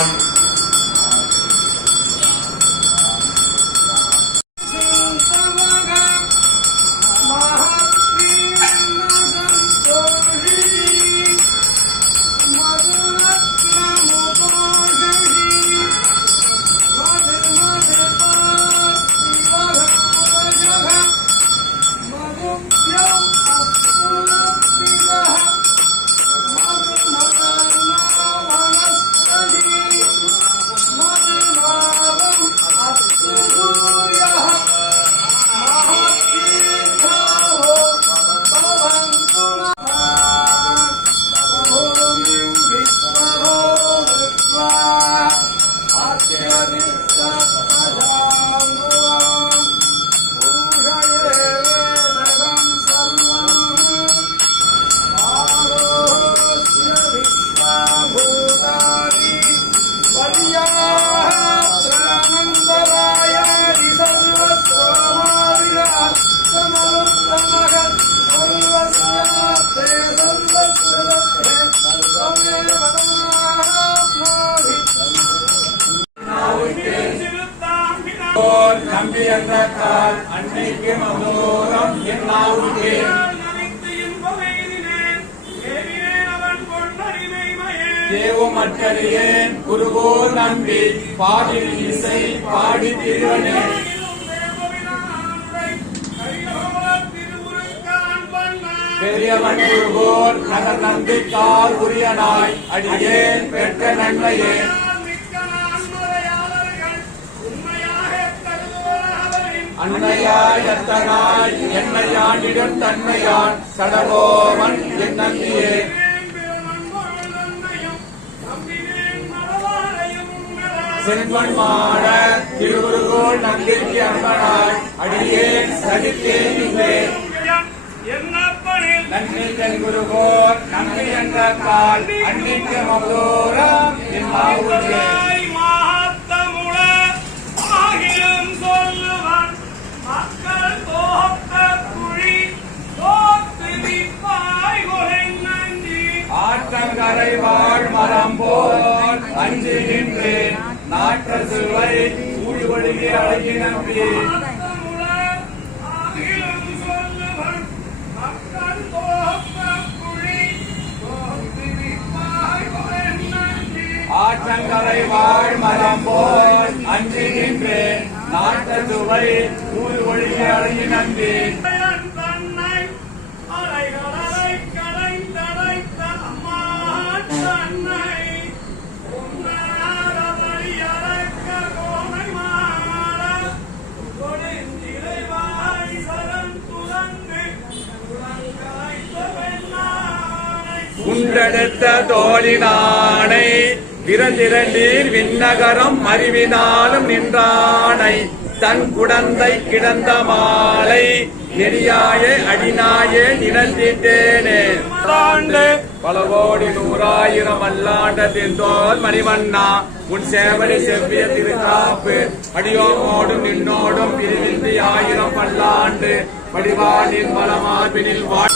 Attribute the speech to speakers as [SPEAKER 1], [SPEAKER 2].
[SPEAKER 1] Bye. நம்பி என்ற கால் அன்னைக்கு. தேவும் அற்றறியேன். குருவோர் நம்பி பாடில் இசை பாடி திருவனே. பெரியவன் குருவோர் நகர் நம்பிக்கால் உரியனாய். அடியேன் பெற்ற நன்மையே. அன்னையாய் அத்தனாய் என்னையாண்டிடும் தன்மையான் சடகோவன் என் நம்பியே செல்வன் மாட திருவுருகோள் நம்பிக்கை அன்பனாய் அடியேன் சகித்தேன் நன்மை
[SPEAKER 2] என்னப்பனில்
[SPEAKER 1] குருகோர் நம்பி என்ற கால் அன்னிக்க மதோரம் என் மாவுக்கே அஞ்சு நின்றேன் நாற்ற சுவை சூடுபடுகி அழகி நம்பி. ஆற்றங்கரை வாழ் மரம் போல் அஞ்சு நின்றேன் நாற்ற சுவை சூடுபடுகி அழகி நம்பி.
[SPEAKER 2] பெண்ணானை
[SPEAKER 1] குண்டெடுத்த தோழினானை விரந்திரண்டீர் விண்ணகரம் அறிவினாலும் நின்றானை தன் குடந்தை கிடந்த மாலை நெறியாயே அடினாயே நினைத்தேனே ஆண்டு பல கோடி நூறாயிரம் அல்லாண்டத்தின் தோல் மணிவண்ணா உன் சேவடி செவ்விய திருக்காப்பு அடியோமோடும் நின்னோடும் பிரிவின்றி ஆயிரம் பல்லாண்டு வடிவானின் மலமார்பினில் வாழ்